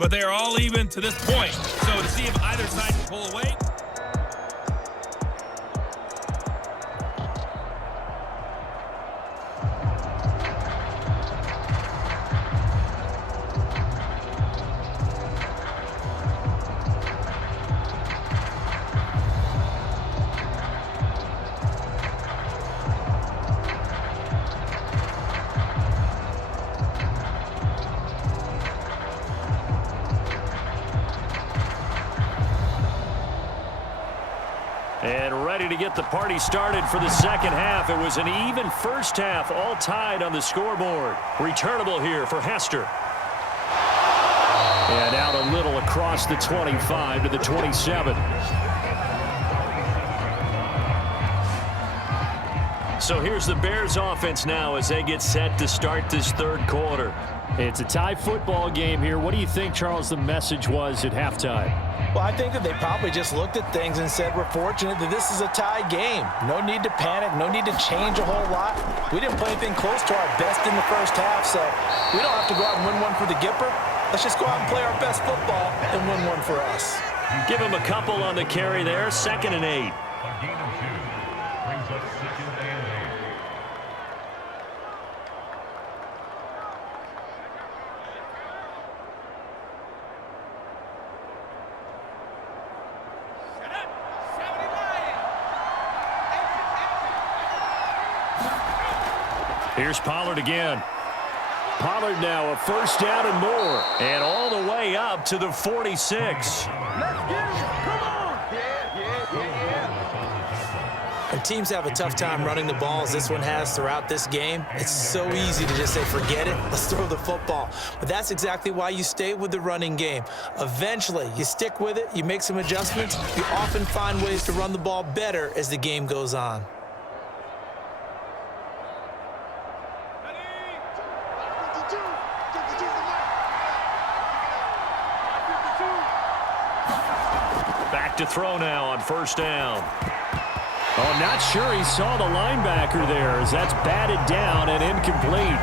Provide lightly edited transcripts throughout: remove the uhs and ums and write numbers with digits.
but they are all even to this point. So to see if either side can pull away. And ready to get the party started for the second half. It was an even first half, all tied on the scoreboard. Returnable here for Hester. And out a little across the 25 to the 27. So here's the Bears offense now as they get set to start this third quarter. It's a tie football game here. What do you think, Charles, the message was at halftime? Well, I think that they probably just looked at things and said, we're fortunate that this is a tie game. No need to panic. No need to change a whole lot. We didn't play anything close to our best in the first half, so we don't have to go out and win one for the Gipper. Let's just go out and play our best football and win one for us. Give him a couple on the carry there. 2nd and 8. Here's Pollard again. Pollard now a first down and more. And all the way up to the 46. Let's get it. Come on. When teams have a tough time running the ball as this one has throughout this game, it's so easy to just say, forget it, let's throw the football. But that's exactly why you stay with the running game. Eventually, you stick with it, you make some adjustments, you often find ways to run the ball better as the game goes on. To throw now on first down. Oh, not sure he saw the linebacker there as that's batted down and incomplete.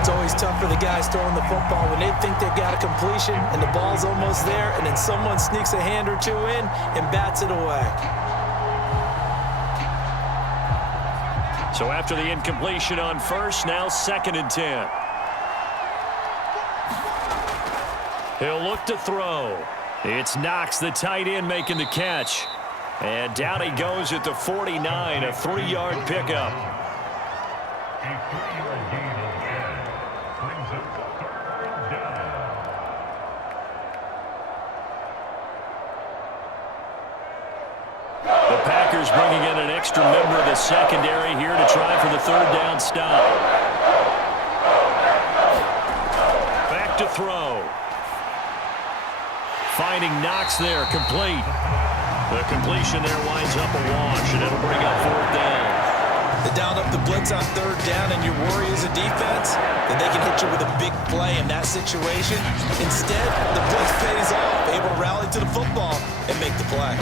It's always tough for the guys throwing the football when they think they've got a completion and the ball's almost there, and then someone sneaks a hand or two in and bats it away. So after the incompletion on first, now 2nd and 10. He'll look to throw. It's Knox, the tight end, making the catch. And down he goes at the 49, a 3-yard pickup. The Packers bringing in an extra member of the secondary here to try for the 3rd down stop. Back to throw. Finding Knox there, complete. The completion there winds up a wash, and it'll bring up 4th down. They dialed up the blitz on 3rd down, and your worry as a defense, that they can hit you with a big play in that situation. Instead, the blitz pays off, able to rally to the football and make the play.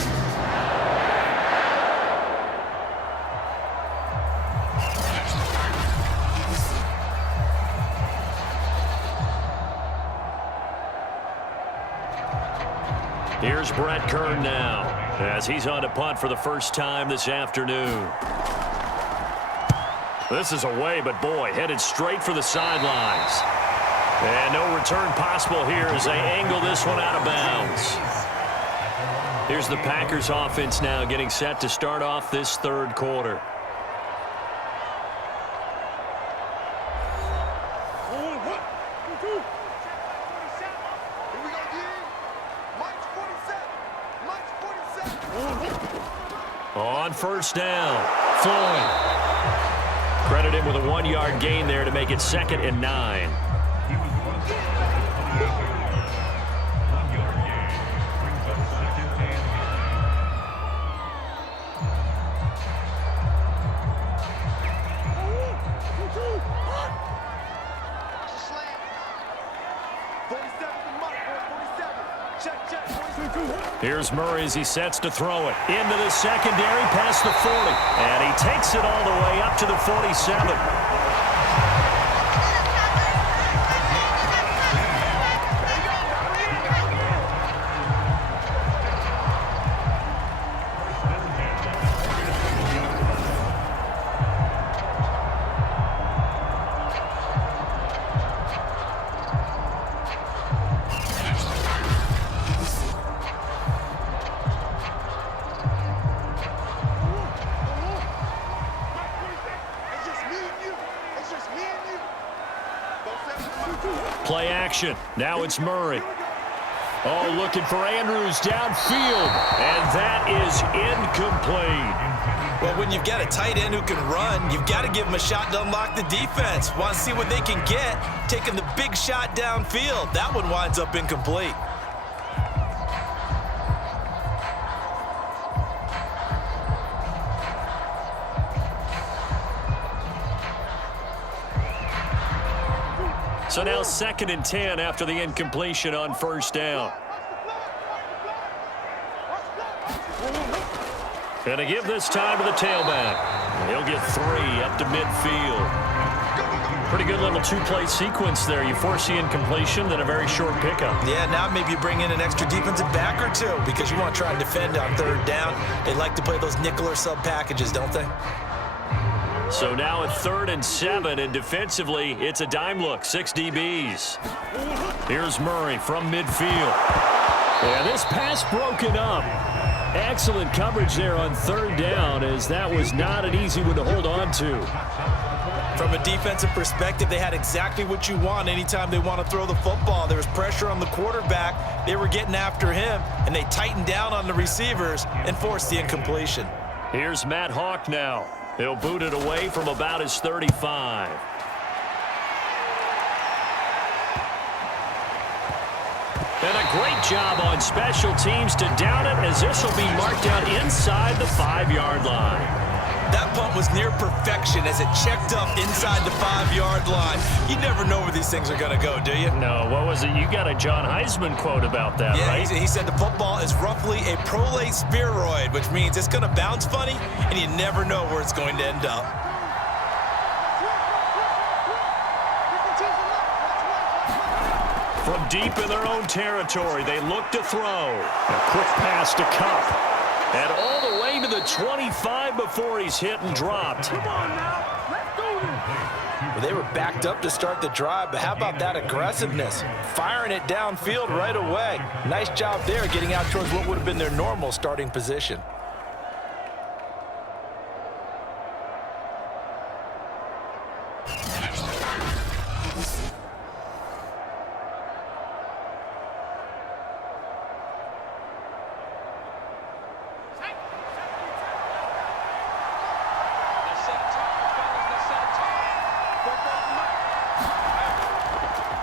Here's Brett Kern now as he's on to punt for the first time this afternoon. This is away, but boy, headed straight for the sidelines. And no return possible here as they angle this one out of bounds. Here's the Packers offense now getting set to start off this third quarter. On first down, Floyd. Credit him with a 1-yard gain there to make it 2nd and 9. Here's Murray as he sets to throw it. Into the secondary, past the 40. And he takes it all the way up to the 47. formation. Now it's Murray. Oh, looking for Andrews downfield, and that is incomplete. Well, when you've got a tight end who can run, you've got to give him a shot to unlock the defense. Want to see what they can get, taking the big shot downfield. That one winds up incomplete. So now 2nd and 10 after the incompletion on first down. Gonna give this time to the tailback. He'll get 3 up to midfield. Pretty good little 2-play sequence there. You force the incompletion, then a very short pickup. Yeah, now maybe you bring in an extra defensive back or two because you want to try and defend on 3rd down. They like to play those nickel or sub packages, don't they? So now at 3rd and 7, and defensively, it's a dime look, 6 DBs. Here's Murray from midfield. Yeah, this pass broken up. Excellent coverage there on 3rd down, as that was not an easy one to hold on to. From a defensive perspective, they had exactly what you want anytime they want to throw the football. There was pressure on the quarterback. They were getting after him, and they tightened down on the receivers and forced the incompletion. Here's Matt Hawk now. He'll boot it away from about his 35. And a great job on special teams to down it, as this will be marked out inside the 5-yard line. That punt was near perfection as it checked up inside the 5-yard line. You never know where these things are going to go, do you? No, what was it? You got a John Heisman quote about that, yeah, right? He said the football is roughly a prolate spheroid, which means it's going to bounce funny, and you never know where it's going to end up. From deep in their own territory, they look to throw. A quick pass to Cup. And all the way to the 25 before he's hit and dropped. Come on now, let's do this. Well, they were backed up to start the drive, but how about that aggressiveness? Firing it downfield right away. Nice job there, getting out towards what would have been their normal starting position.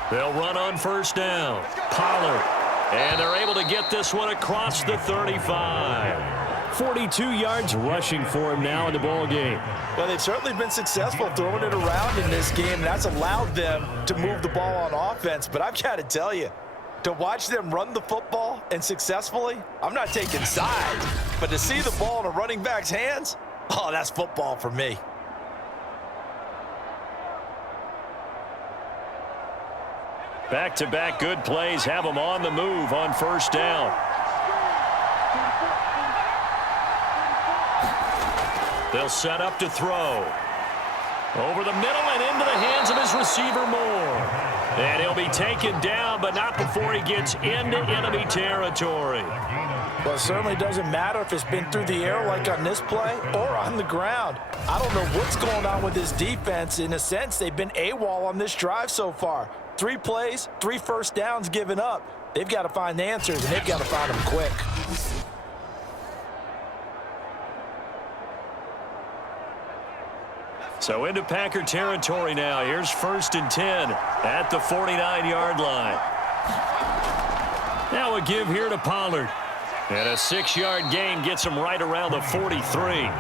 They'll run on first down. Pollard. And they're able to get this one across the 35. 42 yards rushing for him now in the ball game. Well, they've certainly been successful throwing it around in this game, and that's allowed them to move the ball on offense. But I've got to tell you, to watch them run the football and successfully, I'm not taking sides, but to see the ball in a running back's hands, oh, that's football for me. Back-to-back good plays have them on the move on first down. They'll set up to throw. Over the middle and into the hands of his receiver Moore. And he'll be taken down, but not before he gets into enemy territory. Well, it certainly doesn't matter if it's been through the air like on this play or on the ground. I don't know what's going on with this defense. In a sense, they've been AWOL on this drive so far. 3 plays, 3 first downs given up. They've got to find the answers, and they've got to find them quick. So into Packer territory now. Here's 1st and 10 at the 49-yard line. Now a give here to Pollard. And a 6-yard gain gets him right around the 43.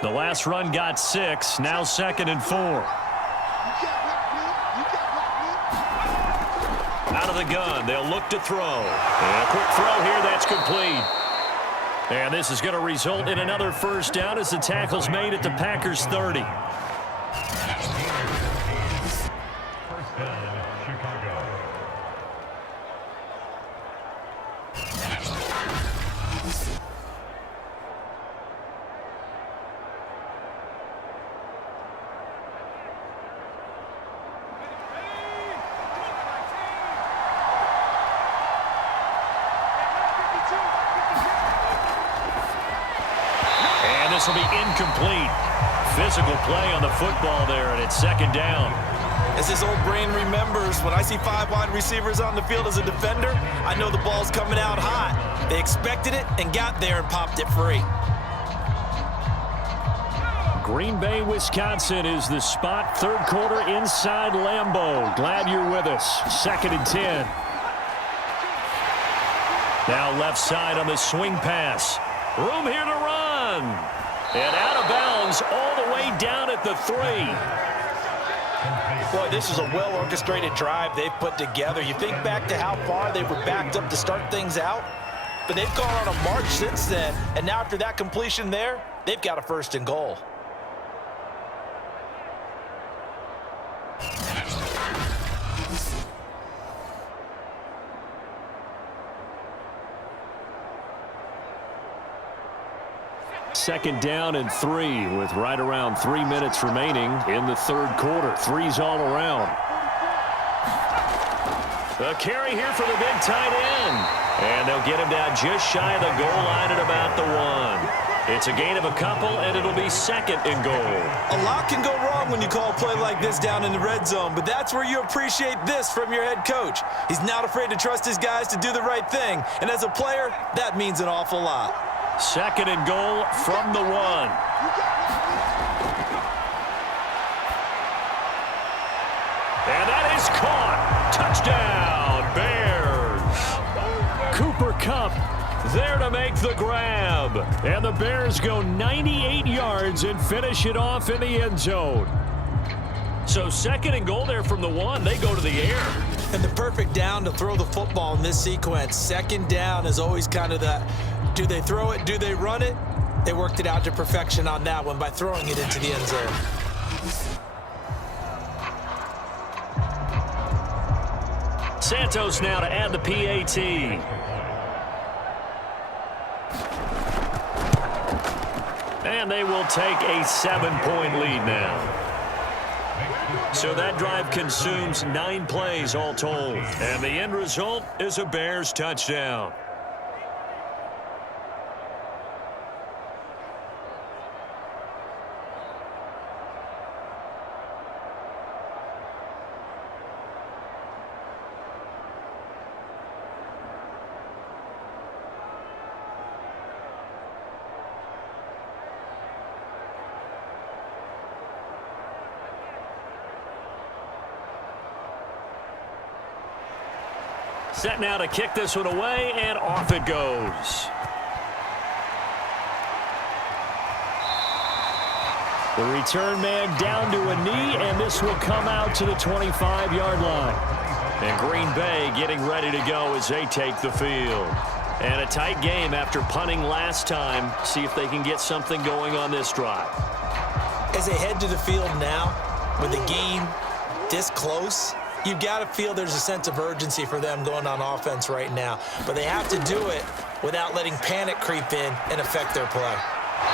The last run got 6, now 2nd and 4. Out of the gun, they'll look to throw. And a quick throw here, that's complete. And this is going to result in another first down as the tackle's made at the Packers' 30. First down, Chicago. this will be incomplete. Physical play on the football there, and it's second down. As his old brain remembers, when I see 5 wide receivers on the field as a defender, I know the ball's coming out hot. They expected it and got there and popped it free. Green Bay, Wisconsin is the spot. Third quarter inside Lambeau. Glad you're with us. 2nd and 10. Now left side on the swing pass. Room here to run. And out of bounds all the way down at the 3. Boy, this is a well-orchestrated drive they've put together. You think back to how far they were backed up to start things out, but they've gone on a march since then, and now after that completion there, they've got a 1st and goal. Second down and 3 with right around 3 minutes remaining in the third quarter. 3's all around. A carry here for the big tight end. And they'll get him down just shy of the goal line at about the 1. It's a gain of a couple, and it'll be 2nd and goal. A lot can go wrong when you call a play like this down in the red zone, but that's where you appreciate this from your head coach. He's not afraid to trust his guys to do the right thing, and as a player, that means an awful lot. 2nd and goal from the 1. And that is caught. Touchdown, Bears. Cooper Kupp there to make the grab. And the Bears go 98 yards and finish it off in the end zone. So 2nd and goal there from the 1. They go to the air. And the perfect down to throw the football in this sequence. 2nd down is always kind of that, do they throw it, do they run it? They worked it out to perfection on that one by throwing it into the end zone. Santos now to add the PAT. And they will take a 7-point lead now. So that drive consumes 9 plays all told. And the end result is a Bears touchdown. Set now to kick this one away, and off it goes. The return man down to a knee, and this will come out to the 25-yard line. And Green Bay getting ready to go as they take the field. And a tight game after punting last time. See if they can get something going on this drive. As they head to the field now, with the game this close, you've got to feel there's a sense of urgency for them going on offense right now. But they have to do it without letting panic creep in and affect their play.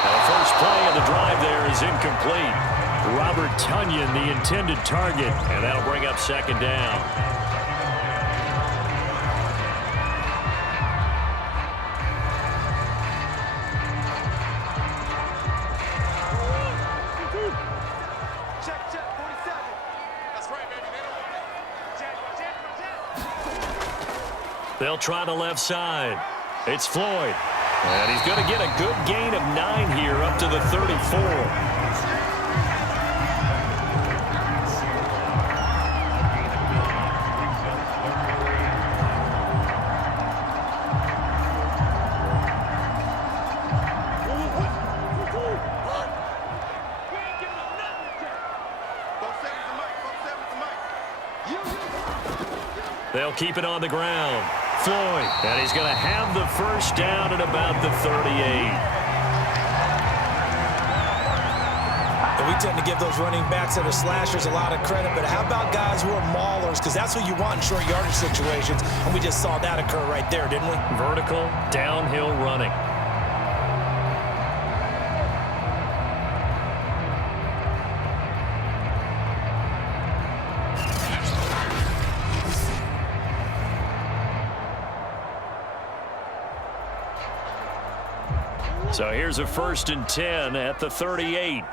The first play of the drive there is incomplete. Robert Tonyan, the intended target, and that'll bring up 2nd down. They'll try the left side. It's Floyd. And he's going to get a good gain of 9 here up to the 34. They'll keep it on the ground. Floyd, and he's going to have the first down at about the 38. And we tend to give those running backs that are slashers a lot of credit, but how about guys who are maulers? Because that's what you want in short yardage situations, and we just saw that occur right there, didn't we? Vertical, downhill running. So here's a 1st and 10 at the 38.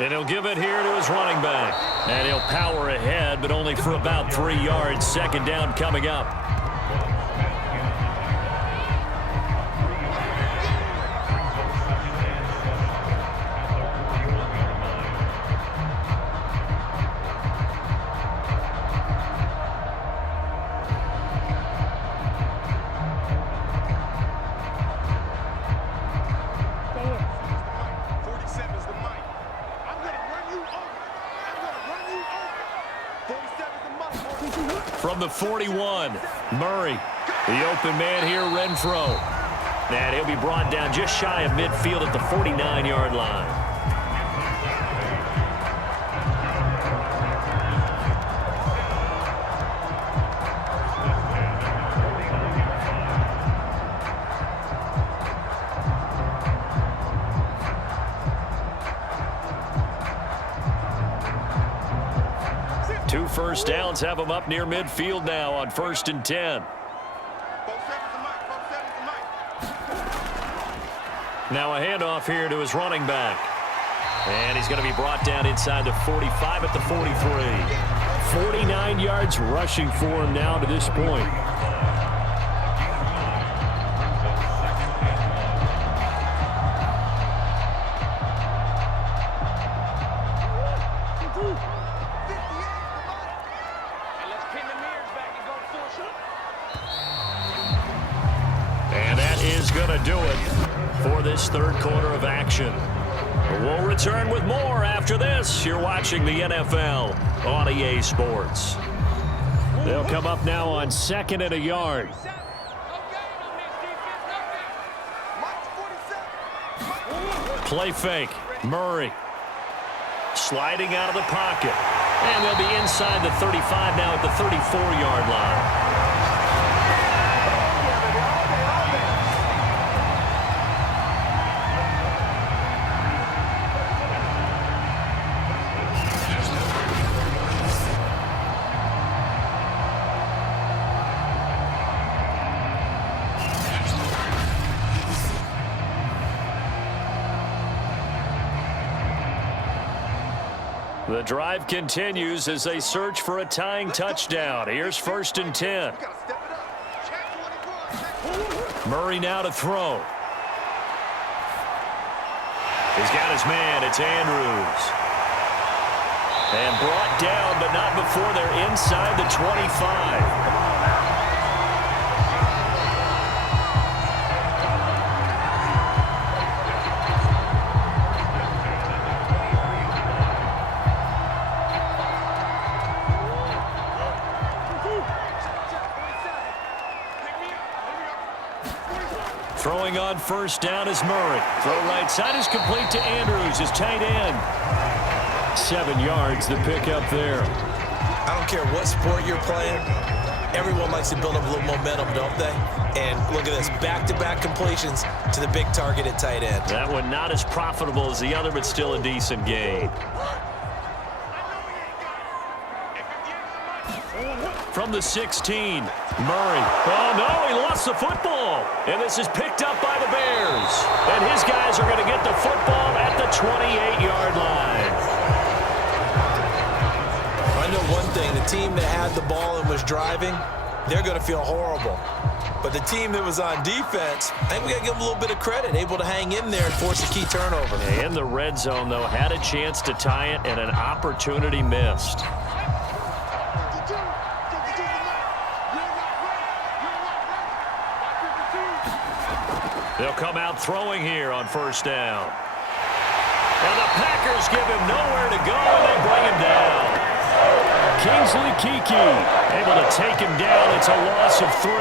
And he'll give it here to his running back. And he'll power ahead, but only for about 3 yards. 2nd down coming up. From the 41, Murray. The open man here, Renfro. And he'll be brought down just shy of midfield at the 49-yard line. Two first downs have him up near midfield now on 1st and 10. Now a handoff here to his running back. And he's going to be brought down inside the 45 at the 43. 49 yards rushing for him now to this point. And that is going to do it for this 3rd quarter of action. We'll return with more after this. You're watching the NFL on EA Sports. They'll come up now on 2nd and a yard. Play fake. Murray sliding out of the pocket. And they'll be inside the 35 now at the 34-yard line. The drive continues as they search for a tying touchdown. Here's 1st and 10. Murray now to throw. He's got his man. It's Andrews. And brought down, but not before they're inside the 25. Throwing on 1st down is Murray. Throw right side is complete to Andrews, his tight end. 7 yards, the pick up there. I don't care what sport you're playing. Everyone likes to build up a little momentum, don't they? And look at this, back-to-back completions to the big target at tight end. That one not as profitable as the other, but still a decent gain. From the 16, Murray. Oh, no, he lost the football. And this is picked up by the Bears. And his guys are going to get the football at the 28-yard line. I know one thing, the team that had the ball and was driving, they're going to feel horrible. But the team that was on defense, I think we got to give them a little bit of credit, able to hang in there and force a key turnover. In the red zone, though, had a chance to tie it and an opportunity missed. They'll come out throwing here on 1st down. And the Packers give him nowhere to go, and they bring him down. Kingsley Keke able to take him down. It's a loss of 3.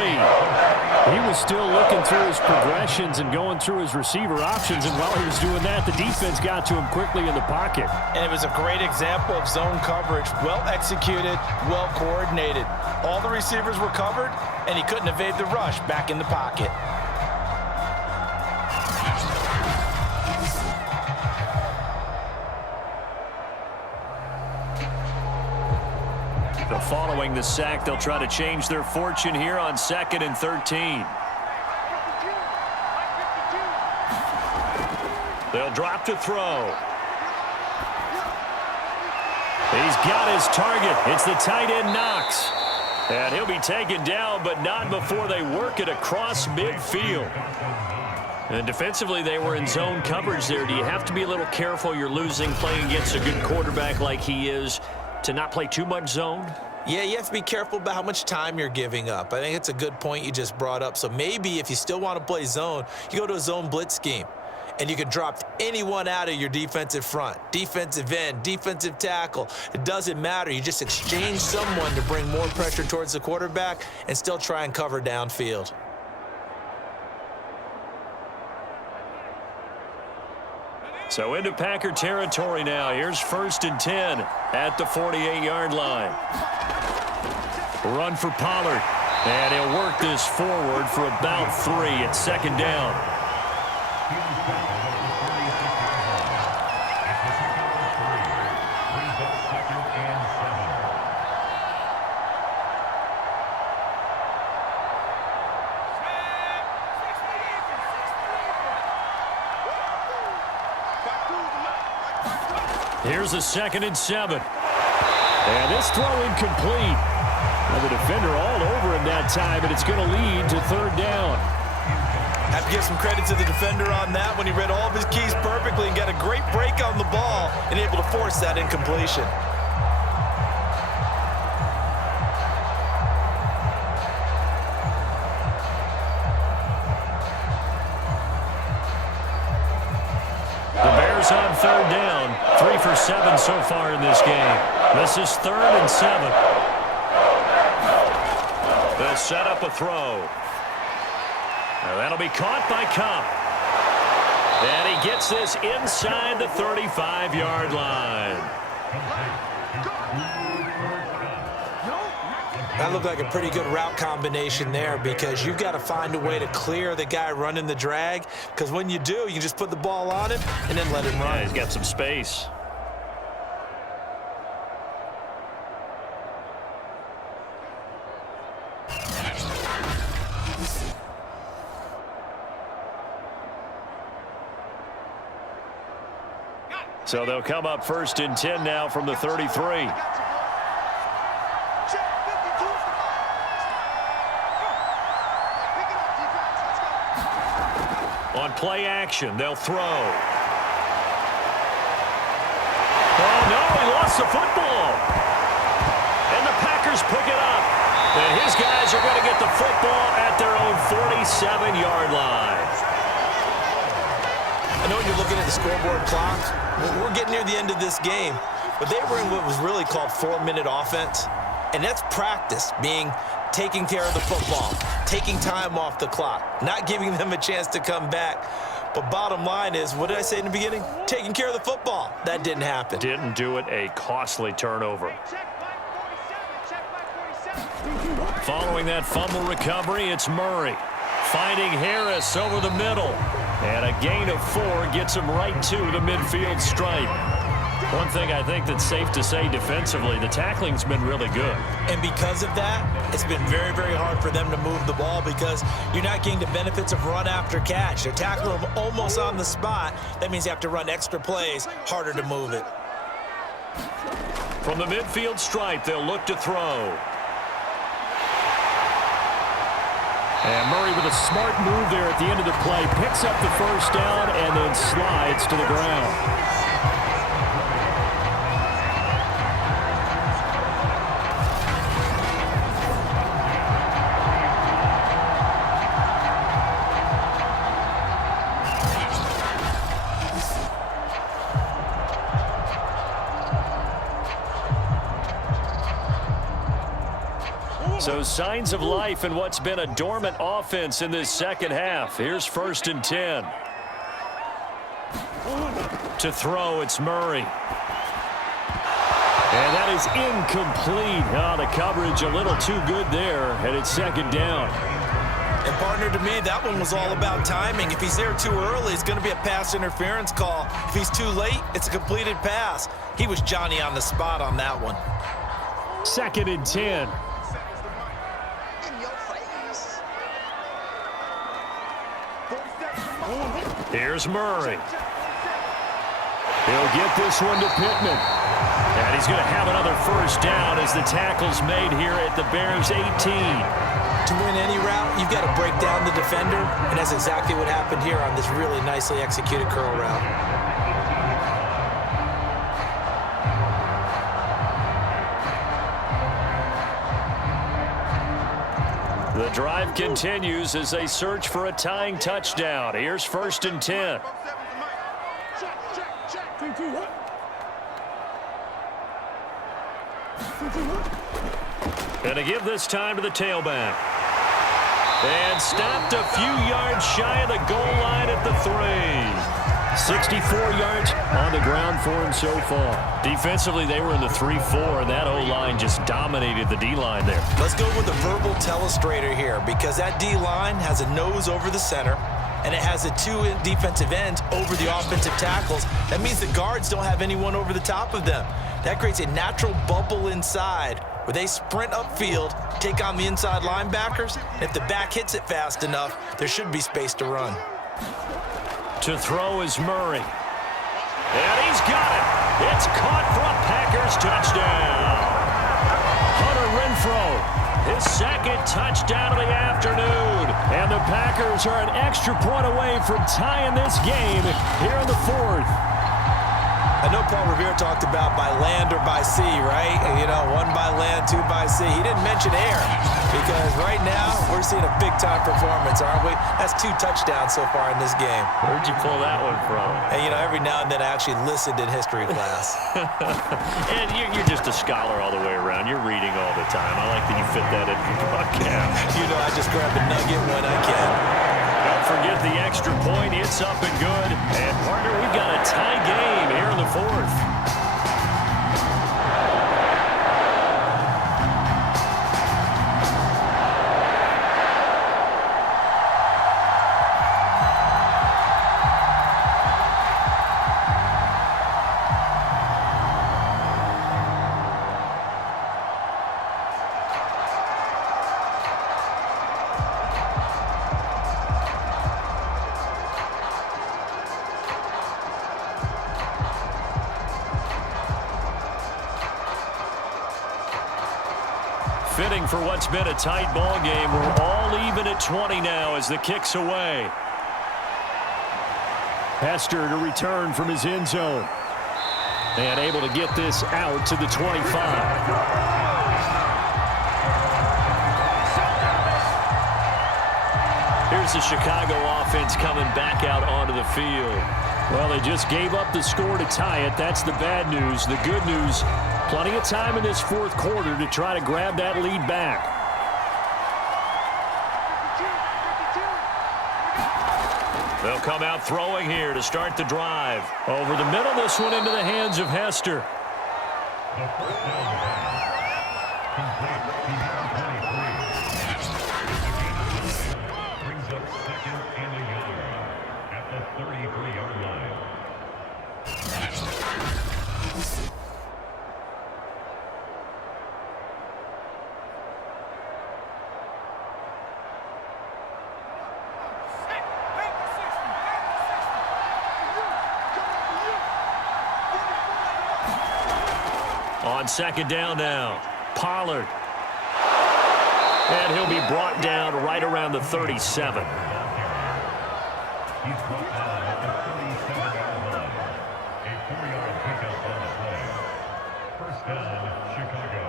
He was still looking through his progressions and going through his receiver options, and while he was doing that, the defense got to him quickly in the pocket. And it was a great example of zone coverage. Well executed, well coordinated. All the receivers were covered, and he couldn't evade the rush back in the pocket. The following the sack. They'll try to change their fortune here on 2nd and 13. They'll drop to throw. He's got his target. It's the tight end Knox. And he'll be taken down, but not before they work it across midfield. And defensively, they were in zone coverage there. Do you have to be a little careful? You're losing playing against a good quarterback like he is to not play too much zone? Yeah, you have to be careful about how much time you're giving up. I think it's a good point you just brought up. So maybe if you still want to play zone, you go to a zone blitz scheme. And you can drop anyone out of your defensive front, defensive end, defensive tackle. It doesn't matter. You just exchange someone to bring more pressure towards the quarterback and still try and cover downfield. So into Packer territory now. Here's 1st and 10 at the 48-yard line. Run for Pollard. And he'll work this forward for about 3 at 2nd down. Here's a 2nd and 7. And this throw incomplete. And the defender all over him that time, and it's going to lead to 3rd down. Have to give some credit to the defender on that when he read all of his keys perfectly and got a great break on the ball and able to force that incompletion. On 3rd down, 3 for 7 so far in this game. This is 3rd and 7. They'll set up a throw. Now that'll be caught by Cup. And he gets this inside the 35-yard line. That looked like a pretty good route combination there because you've got to find a way to clear the guy running the drag, because when you do, you can just put the ball on him and then let him run. Yeah, he's got some space. So they'll come up 1st and 10 now from the 33. On play action, they'll throw. Oh, no, he lost the football. And the Packers pick it up. And his guys are going to get the football at their own 47-yard line. I know when you're looking at the scoreboard clock, we're getting near the end of this game, but they were in what was really called 4-minute offense, and that's practice, being taking care of the football, taking time off the clock, not giving them a chance to come back. But bottom line is, what did I say in the beginning? Taking care of the football. That didn't happen. Didn't do it, a costly turnover. Following that fumble recovery, it's Murray. Finding Harris over the middle. And a gain of 4 gets him right to the midfield stripe. One thing I think that's safe to say defensively, the tackling's been really good. And because of that, it's been very, very hard for them to move the ball because you're not getting the benefits of run after catch. They're tackling them almost on the spot. That means you have to run extra plays, harder to move it. From the midfield stripe, they'll look to throw. And Murray with a smart move there at the end of the play. Picks up the 1st down and then slides to the ground. So signs of life in what's been a dormant offense in this second half. Here's 1st and 10. To throw, it's Murray. And that is incomplete. Oh, the coverage a little too good there, and it's 2nd down. And partner, to me, that one was all about timing. If he's there too early, it's going to be a pass interference call. If he's too late, it's a completed pass. He was Johnny on the spot on that one. 2nd and 10. Here's Murray. He'll get this one to Pittman. And he's going to have another first down as the tackle's made here at the Bears' 18. To win any route, you've got to break down the defender, and that's exactly what happened here on this really nicely executed curl route. The drive continues as they search for a tying touchdown. Here's 1st and 10. And to give this time to the tailback. And stopped a few yards shy of the goal line at the 3. 64 yards on the ground for him so far. Defensively, they were in the 3-4, and that O-line just dominated the D-line there. Let's go with a verbal telestrator here, because that D-line has a nose over the center, and it has the 2 defensive ends over the offensive tackles. That means the guards don't have anyone over the top of them. That creates a natural bubble inside where they sprint upfield, take on the inside linebackers. If the back hits it fast enough, there should be space to run. To throw is Murray. And he's got it. It's caught for a Packers touchdown. Hunter Renfrow, his 2nd touchdown of the afternoon. And the Packers are an extra point away from tying this game here in the 4th. I know Paul Revere talked about by land or by sea, right? You know, 1 by land, 2 by sea. He didn't mention air because right now we're seeing a big-time performance, aren't we? That's 2 touchdowns so far in this game. Where'd you pull that one from? And, you know, every now and then I actually listened in history class. And you're just a scholar all the way around. You're reading all the time. I like that you fit that in your broadcast. You know, I just grab a nugget when I can. Don't forget the extra point. It's up and good. And, partner, we've got a tie game here in the 4th. Fitting for what's been a tight ball game. We're all even at 20 now as the kick's away. Hester to return from his end zone. And able to get this out to the 25. Here's the Chicago offense coming back out onto the field. Well, they just gave up the score to tie it. That's the bad news. The good news, plenty of time in this 4th quarter to try to grab that lead back. They'll come out throwing here to start the drive. Over the middle, this one into the hands of Hester. The first down pass. Complete to number 23. Brings up 2nd and a yard at the 33-yard line. On 2nd down now, Pollard. And he'll be brought down right around the 37. He's brought down at the 37-yard line. A 4-yard pickup on the play. First down, Chicago.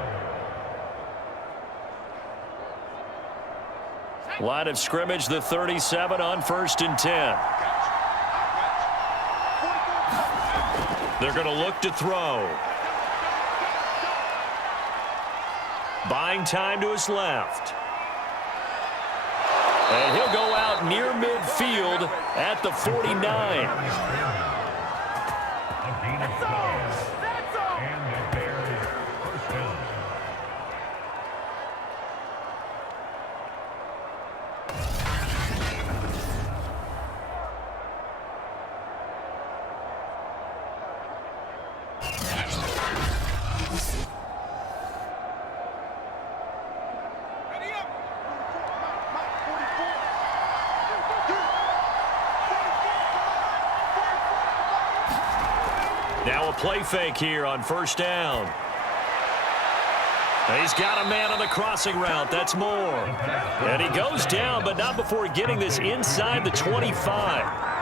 Line of scrimmage, the 37 on 1st and 10. They're going to look to throw. Buying time to his left. And he'll go out near midfield at the 49. And the Bears first down. play fake here on first down. He's got a man on the crossing route. That's Moore. And he goes down, but not before getting this inside the 25.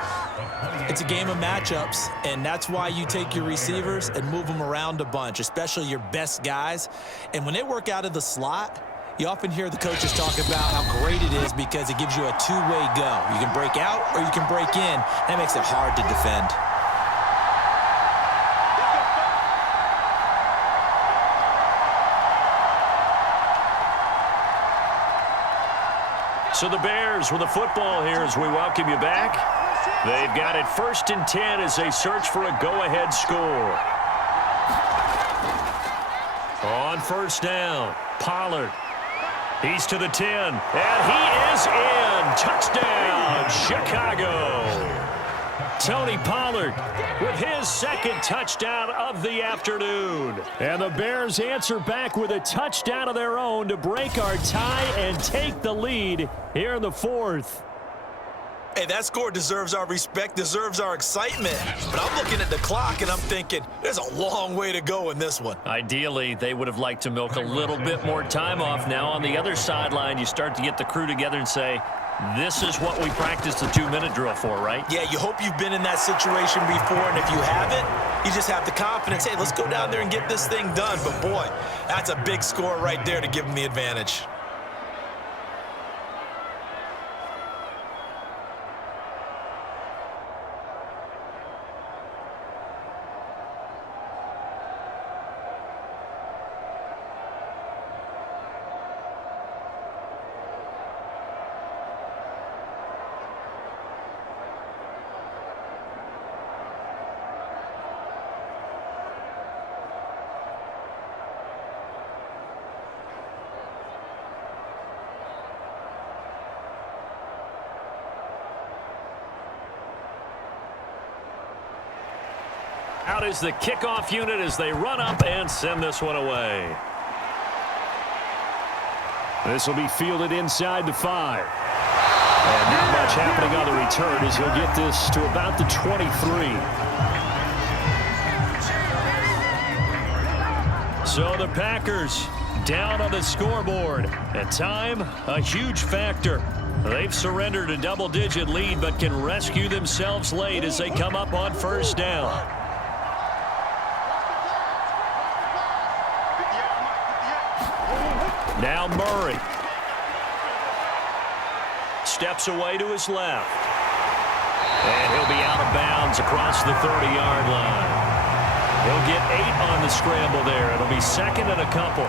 It's a game of matchups, and that's why you take your receivers and move them around a bunch, especially your best guys. And when they work out of the slot, you often hear the coaches talk about how great it is because it gives you a two-way go. You can break out or you can break in. That makes it hard to defend. So the Bears with the football here as we welcome you back. They've got it 1st and 10 as they search for a go-ahead score. On first down, Pollard. He's to the 10, and he is in. Touchdown, Chicago. Tony Pollard with his second touchdown of the afternoon. And the Bears answer back with a touchdown of their own to break our tie and take the lead here in the 4th. Hey, that score deserves our respect, deserves our excitement. But I'm looking at the clock, and I'm thinking, there's a long way to go in this one. Ideally, they would have liked to milk a little bit more time off. Now on the other sideline, you start to get the crew together and say, this is what we practiced the 2-minute drill for, right? Yeah, you hope you've been in that situation before, and if you haven't, you just have the confidence, hey, let's go down there and get this thing done. But, boy, that's a big score right there to give them the advantage. Out is the kickoff unit as they run up and send this one away. This will be fielded inside the 5. And not much happening on the return as he'll get this to about the 23. So the Packers down on the scoreboard. And time, a huge factor. They've surrendered a double-digit lead but can rescue themselves late as they come up on first down. Now Murray. Steps away to his left. And he'll be out of bounds across the 30-yard line. He'll get 8 on the scramble there. It'll be 2nd and a couple.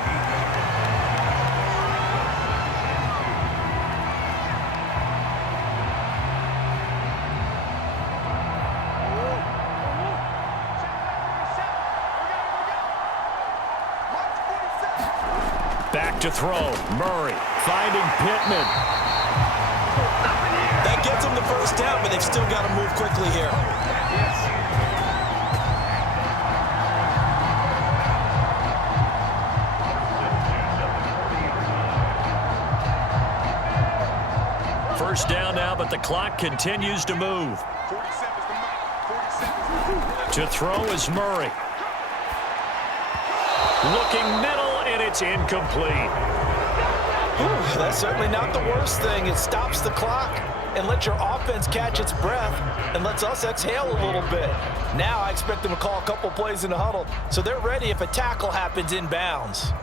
Back to throw. Murray finding Pittman. That gets them the first down, but they've still got to move quickly here. First down now, but the clock continues to move. To throw is Murray. Looking middle, and it's incomplete. That's certainly not the worst thing. It stops the clock and lets your offense catch its breath and lets us exhale a little bit. Now I expect them to call a couple plays in the huddle, so they're ready if a tackle happens inbounds.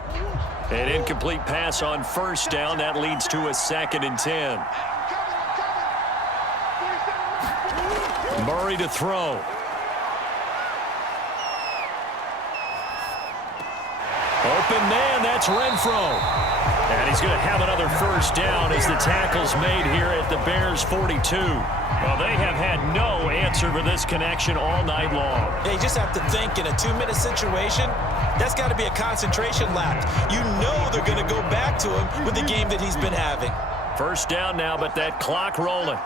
An incomplete pass on first down. That leads to a 2nd and 10. Murray to throw. Open man, that's Renfro. And he's going to have another first down as the tackle's made here at the Bears' 42. Well, they have had no answer for this connection all night long. Yeah, you just have to think in a 2-minute situation, that's got to be a concentration lapse. You know they're going to go back to him with the game that he's been having. First down now, but that clock rolling.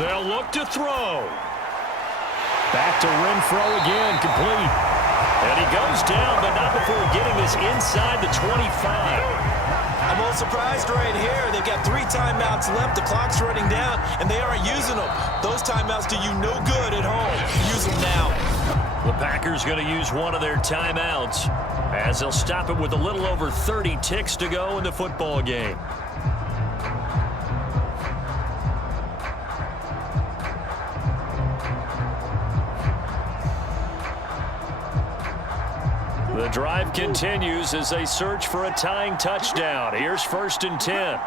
They'll look to throw. Back to Renfro again, complete. And he goes down, but not before getting this inside the 25. I'm a little surprised right here. They got 3 timeouts left. The clock's running down, and they aren't using them. Those timeouts do you no good at home. Use them now. The Packers going to use one of their timeouts as they'll stop it with a little over 30 ticks to go in the football game. The drive continues as they search for a tying touchdown. Here's 1st and 10.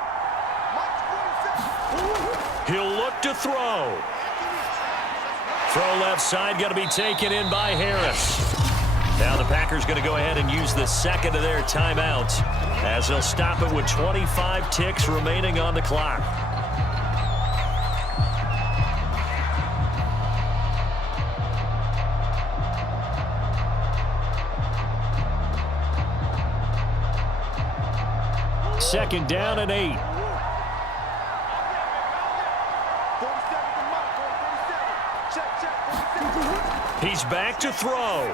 He'll look to throw. Throw left side, going to be taken in by Harris. Now the Packers going to go ahead and use the second of their timeouts as they'll stop it with 25 ticks remaining on the clock. Second down and 8. He's back to throw.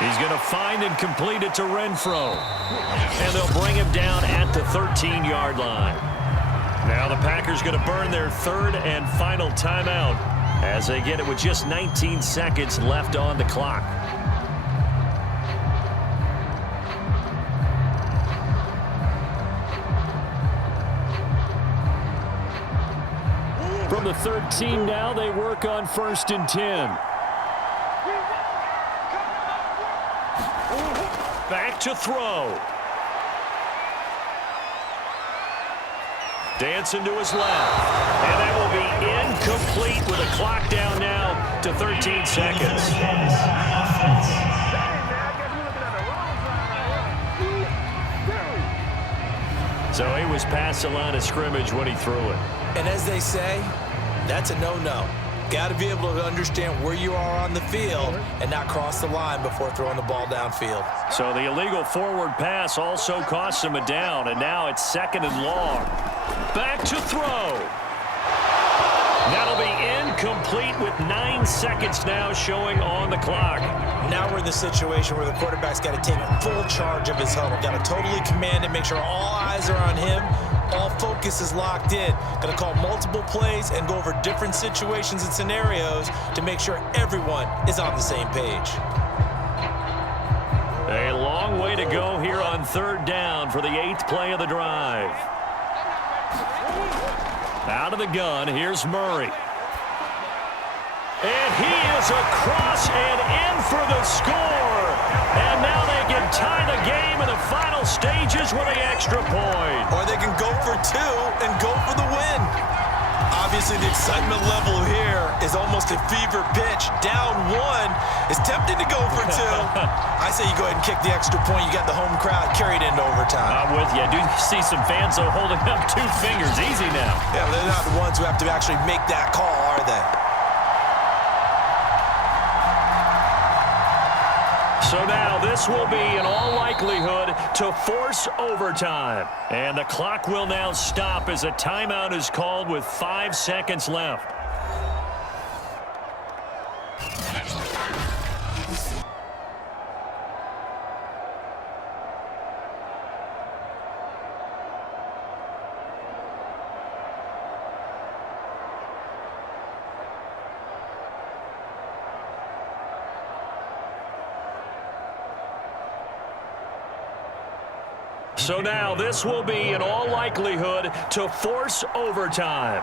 He's going to find and complete it to Renfro. And they'll bring him down at the 13-yard line. Now the Packers going to burn their 3rd and final timeout as they get it with just 19 seconds left on the clock. From the 13 now, they work on 1st and 10. Back to throw. Dancing to his left. And that will be incomplete with a clock down now to 13 seconds. So he was past the line of scrimmage when he threw it. And as they say, that's a no-no. Got to be able to understand where you are on the field and not cross the line before throwing the ball downfield. So the illegal forward pass also cost him a down, and now it's 2nd and long. Back to throw. That'll be incomplete with 9 seconds now showing on the clock. Now we're in the situation where the quarterback's got to take full charge of his huddle. Got to totally command it, make sure all eyes are on him. All focus is locked in. Going to call multiple plays and go over different situations and scenarios to make sure everyone is on the same page. A long way to go here on 3rd down for the 8th play of the drive. Out of the gun, here's Murray. And he is across and in for the score. And now they can tie the game in the final stages with an extra point. Or they can go for 2 and go for the win. Obviously, the excitement level here is almost a fever pitch. Down 1 is tempting to go for 2. I say you go ahead and kick the extra point. You got the home crowd carried into overtime. I'm with you. I do see some fans, though, holding up 2 fingers. Easy now. Yeah, they're not the ones who have to actually make that call, are they? So now this will be, in all likelihood, to force overtime. And the clock will now stop as a timeout is called with 5 seconds left. So now this will be, in all likelihood, to force overtime.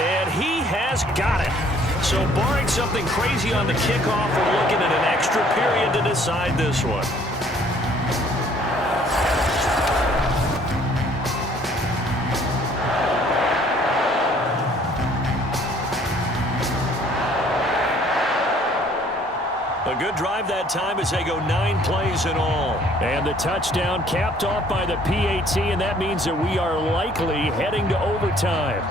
And he has got it. So barring something crazy on the kickoff, we're looking at an extra period to decide this one. A good drive that time as they go 9 plays in all. And the touchdown capped off by the PAT, and that means that we are likely heading to overtime.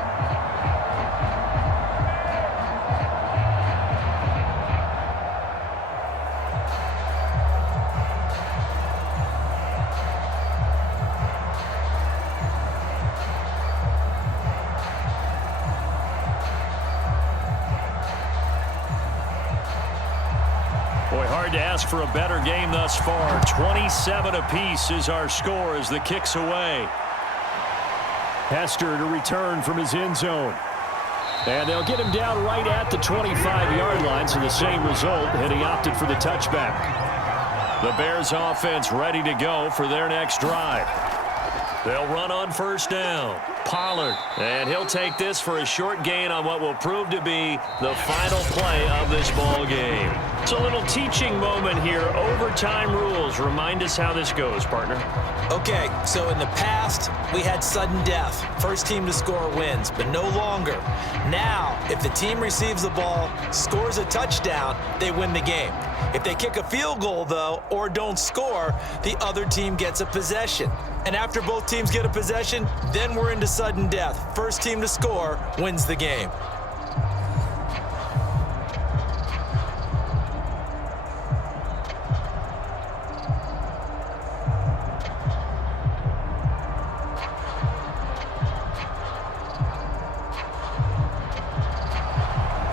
ask for a better game thus far. 27 apiece is our score as the kick's away. Hester to return from his end zone. And they'll get him down right at the 25-yard line, so the same result, and he opted for the touchback. The Bears offense ready to go for their next drive. They'll run on first down. Pollard, and he'll take this for a short gain on what will prove to be the final play of this ball game. It's a little teaching moment here. Overtime rules. Remind us how this goes, partner. Okay, so in the past, we had sudden death. First team to score wins, but no longer. Now, if the team receives the ball, scores a touchdown, they win the game. If they kick a field goal, though, or don't score, the other team gets a possession. And after both teams get a possession, then we're into sudden death. First team to score wins the game.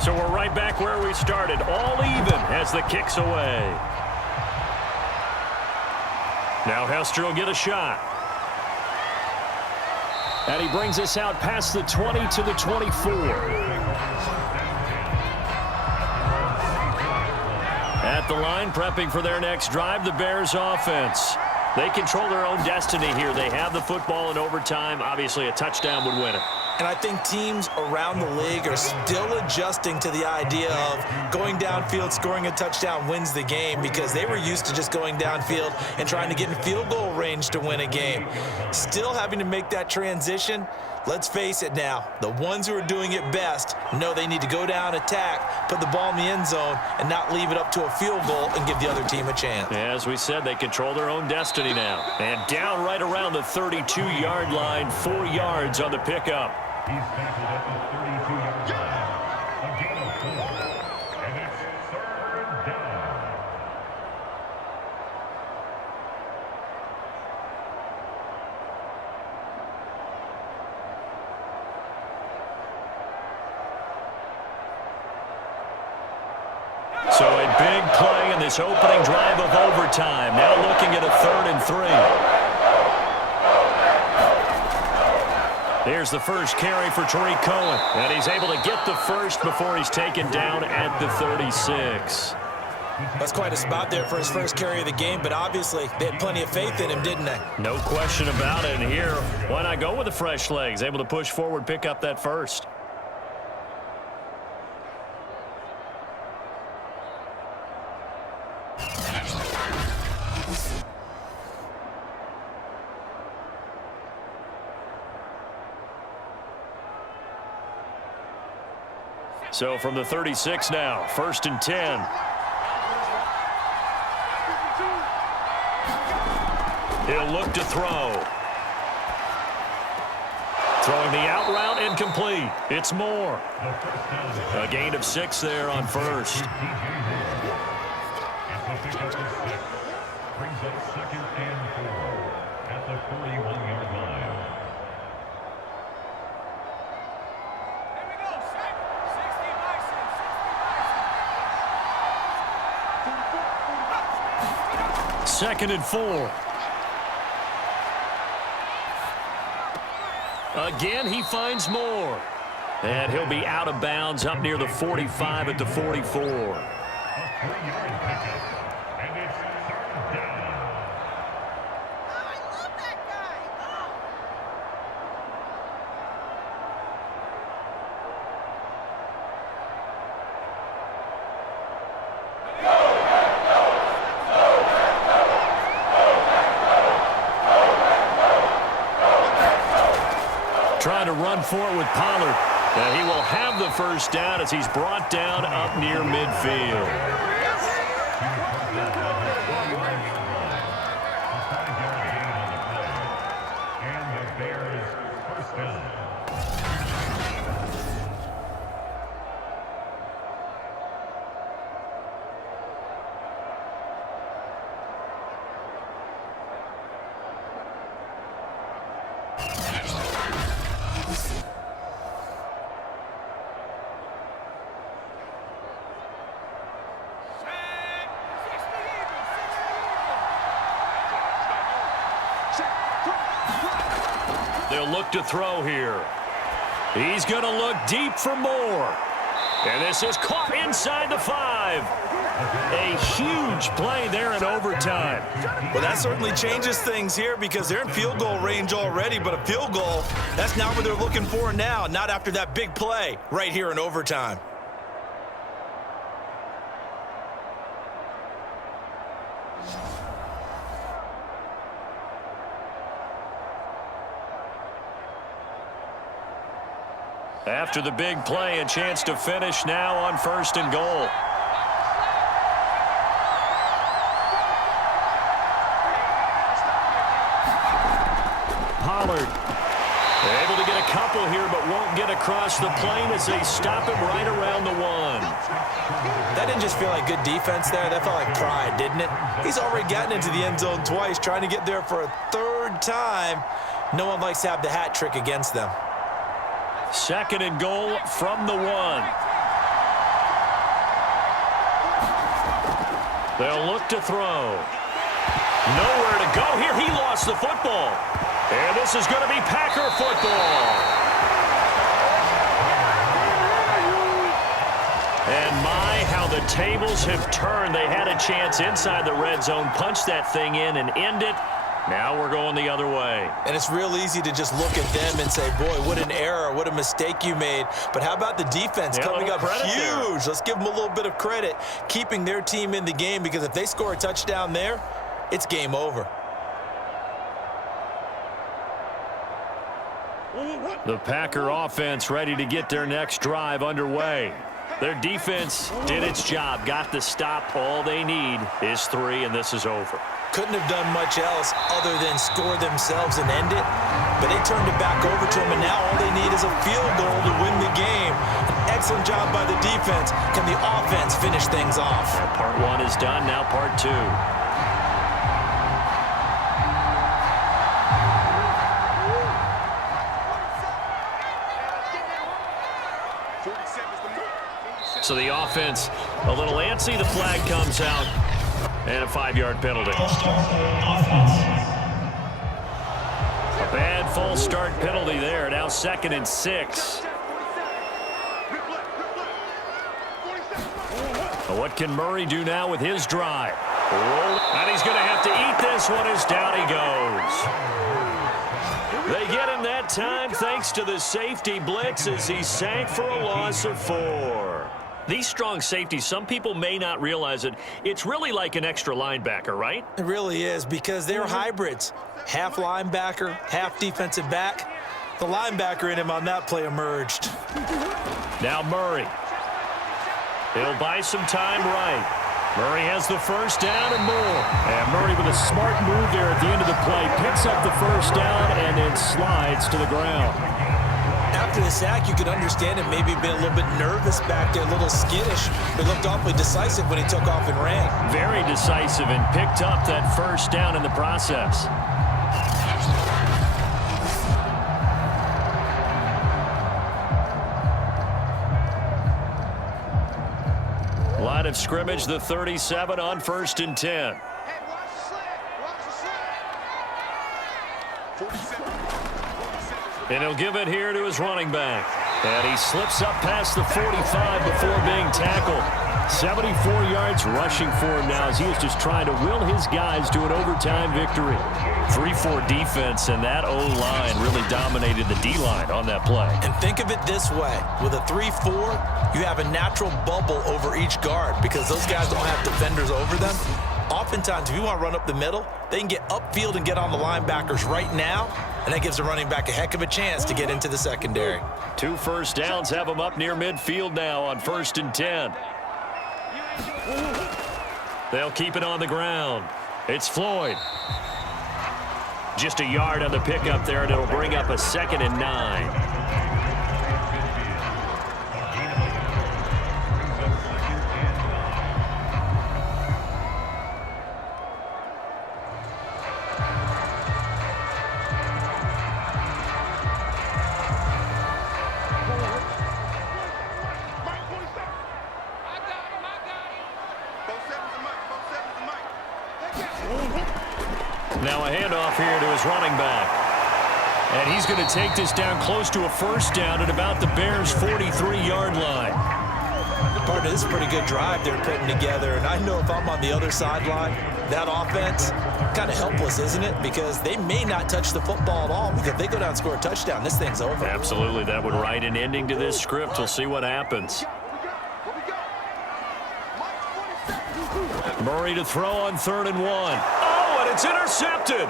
So we're right back where we started, all even as the kick's away. Now Hester will get a shot. And he brings us out past the 20 to the 24. At the line, prepping for their next drive, the Bears offense. They control their own destiny here. They have the football in overtime. Obviously, a touchdown would win it. And I think teams around the league are still adjusting to the idea of going downfield, scoring a touchdown wins the game, because they were used to just going downfield and trying to get in field goal range to win a game. Still having to make that transition. Let's face it now, the ones who are doing it best know they need to go down, attack, put the ball in the end zone, and not leave it up to a field goal and give the other team a chance. As we said, they control their own destiny now. And down right around the 32-yard line, 4 yards on the pickup. He's tackled at the 32-yard line. A gain of 4. And it's third down. So a big play in this opening drive of overtime. Now looking at a 3rd and 3. Here's the first carry for Tariq Cohen. And he's able to get the first before he's taken down at the 36. That's quite a spot there for his first carry of the game, but obviously they had plenty of faith in him, didn't they? No question about it. And here, why not go with the fresh legs? Able to push forward, pick up that first. So from the 36 now, 1st and 10. He'll look to throw. Throwing the out route incomplete. It's Moore. A gain of 6 there on first. Brings up 2nd and 4 at the 41-yard line. Second and 4. Again, he finds Moore. And he'll be out of bounds up near the 45 at the 44. A 3-yard pickup, and it's 3rd down. I love that guy. Oh. Trying to run for it with Pollard. And he will have the first down as he's brought down up near midfield. And the Bears first down. They'll look to throw here. He's going to look deep for more. And this is caught inside the 5. A huge play there in overtime. Well, that certainly changes things here because they're in field goal range already, but a field goal, that's not what they're looking for now, not after that big play right here in overtime. After the big play, a chance to finish now on 1st and goal. Pollard. Able to get a couple here, but won't get across the plane as they stop him right around the 1. That didn't just feel like good defense there. That felt like pride, didn't it? He's already gotten into the end zone twice, trying to get there for a 3rd time. No one likes to have the hat trick against them. 2nd and goal from the 1. They'll look to throw. Nowhere to go here. He lost the football. And this is going to be Packer football. And my, how the tables have turned. They had a chance inside the red zone, punch that thing in and end it. Now we're going the other way. And it's real easy to just look at them and say, boy, what an error, what a mistake you made. But how about the defense coming up huge? Let's give them a little bit of credit, keeping their team in the game, because if they score a touchdown there, it's game over. The Packer offense ready to get their next drive underway. Their defense did its job, got the stop. All they need is 3, and this is over. Couldn't have done much else other than score themselves and end it, but they turned it back over to them, and now all they need is a field goal to win the game. An excellent job by the defense. Can the offense finish things off? Part 1 is done, now part 2. So the offense a little antsy. The flag comes out. And a 5-yard penalty. A bad false start penalty there. Now 2nd and 6. What can Murray do now with his drive? And he's going to have to eat this one as down he goes. They get him that time thanks to the safety blitz as he sank for a loss of 4. These strong safeties, some people may not realize it. It's really like an extra linebacker, right? It really is, because they're hybrids. Half linebacker, half defensive back. The linebacker in him on that play emerged. Now Murray. He'll buy some time right. Murray has the 1st down and more. And Murray with a smart move there at the end of the play. Picks up the 1st down and then slides to the ground. After the sack, you could understand him maybe being a little bit nervous back there, a little skittish. But he looked awfully decisive when he took off and ran. Very decisive and picked up that 1st down in the process. Line of scrimmage, the 37 on 1st and 10. Hey, watch the slant. Watch the slant. 47. And he'll give it here to his running back. And he slips up past the 45 before being tackled. 74 yards rushing for him now as he was just trying to will his guys to an overtime victory. 3-4 defense, and that O-line really dominated the D-line on that play. And think of it this way. With a 3-4, you have a natural bubble over each guard because those guys don't have defenders over them. Oftentimes, if you want to run up the middle, they can get upfield and get on the linebackers right now, and that gives the running back a heck of a chance to get into the secondary. 2 1st downs have them up near midfield now on 1st and 10. They'll keep it on the ground. It's Floyd. Just a yard on the pickup there, and it'll bring up a 2nd and 9. Now a handoff here to his running back. And he's going to take this down close to a first down at about the Bears' 43-yard line. Partner, this is a pretty good drive they're putting together. And I know if I'm on the other sideline, that offense, kind of helpless, isn't it? Because they may not touch the football at all. Because if they go down and score a touchdown, this thing's over. Absolutely. That would write an ending to this script. We'll see what happens. Murray to throw on 3rd and 1. Oh, and it's intercepted.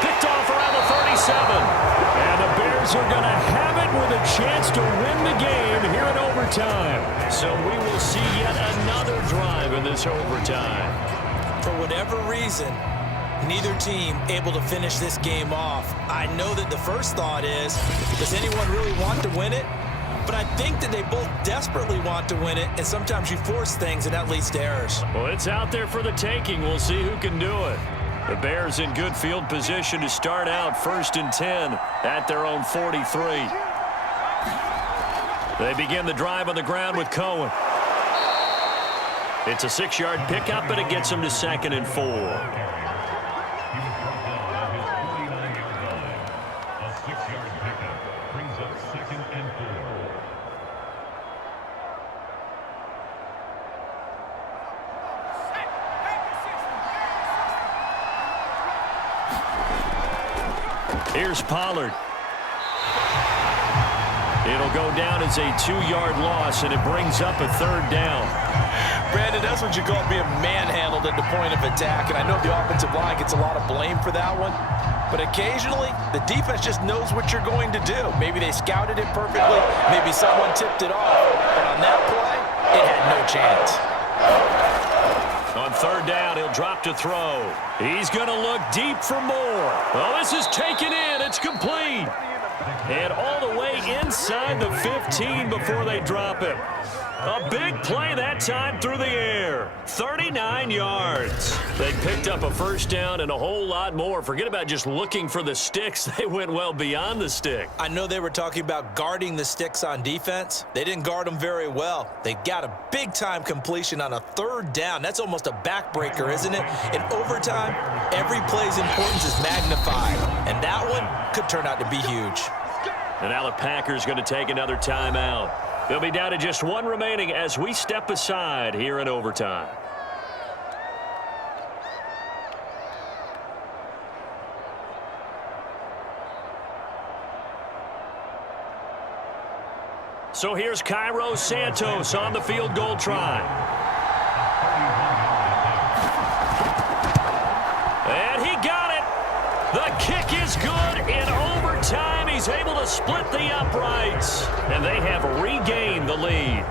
Picked off around the 37. And the Bears are going to have it with a chance to win the game here in overtime. So we will see yet another drive in this overtime. For whatever reason, neither team able to finish this game off. I know that the first thought is, does anyone really want to win it? But I think that they both desperately want to win it, and sometimes you force things, and that leads to errors. Well, it's out there for the taking. We'll see who can do it. The Bears in good field position to start out 1st and 10 at their own 43. They begin the drive on the ground with Cohen. It's a 6-yard pickup, and it gets them to 2nd and 4. He was brought down at his 49-yard line. A 6-yard pickup brings up 2nd and 4. Here's Pollard. It'll go down as a 2-yard loss, and it brings up a 3rd down. Brandon, that's what you call being manhandled at the point of attack, and I know the offensive line gets a lot of blame for that one, but occasionally the defense just knows what you're going to do. Maybe they scouted it perfectly, maybe someone tipped it off, but on that play, it had no chance. On 3rd down, he'll drop to throw. He's going to look deep for more. Well, this is taken in. It's complete. And all the way inside the 15 before they drop him. A big play that time through the air. 39 yards. They picked up a 1st down and a whole lot more. Forget about just looking for the sticks. They went well beyond the stick. I know they were talking about guarding the sticks on defense. They didn't guard them very well. They got a big-time completion on a 3rd down. That's almost a backbreaker, isn't it? In overtime, every play's importance is magnified, and that one could turn out to be huge. And now the Packers going to take another timeout. They'll be down to just 1 remaining as we step aside here in overtime. So here's Cairo Santos on the field goal try. And he got it. The kick is good in overtime. He's able to split the uprights. And they have regained the lead.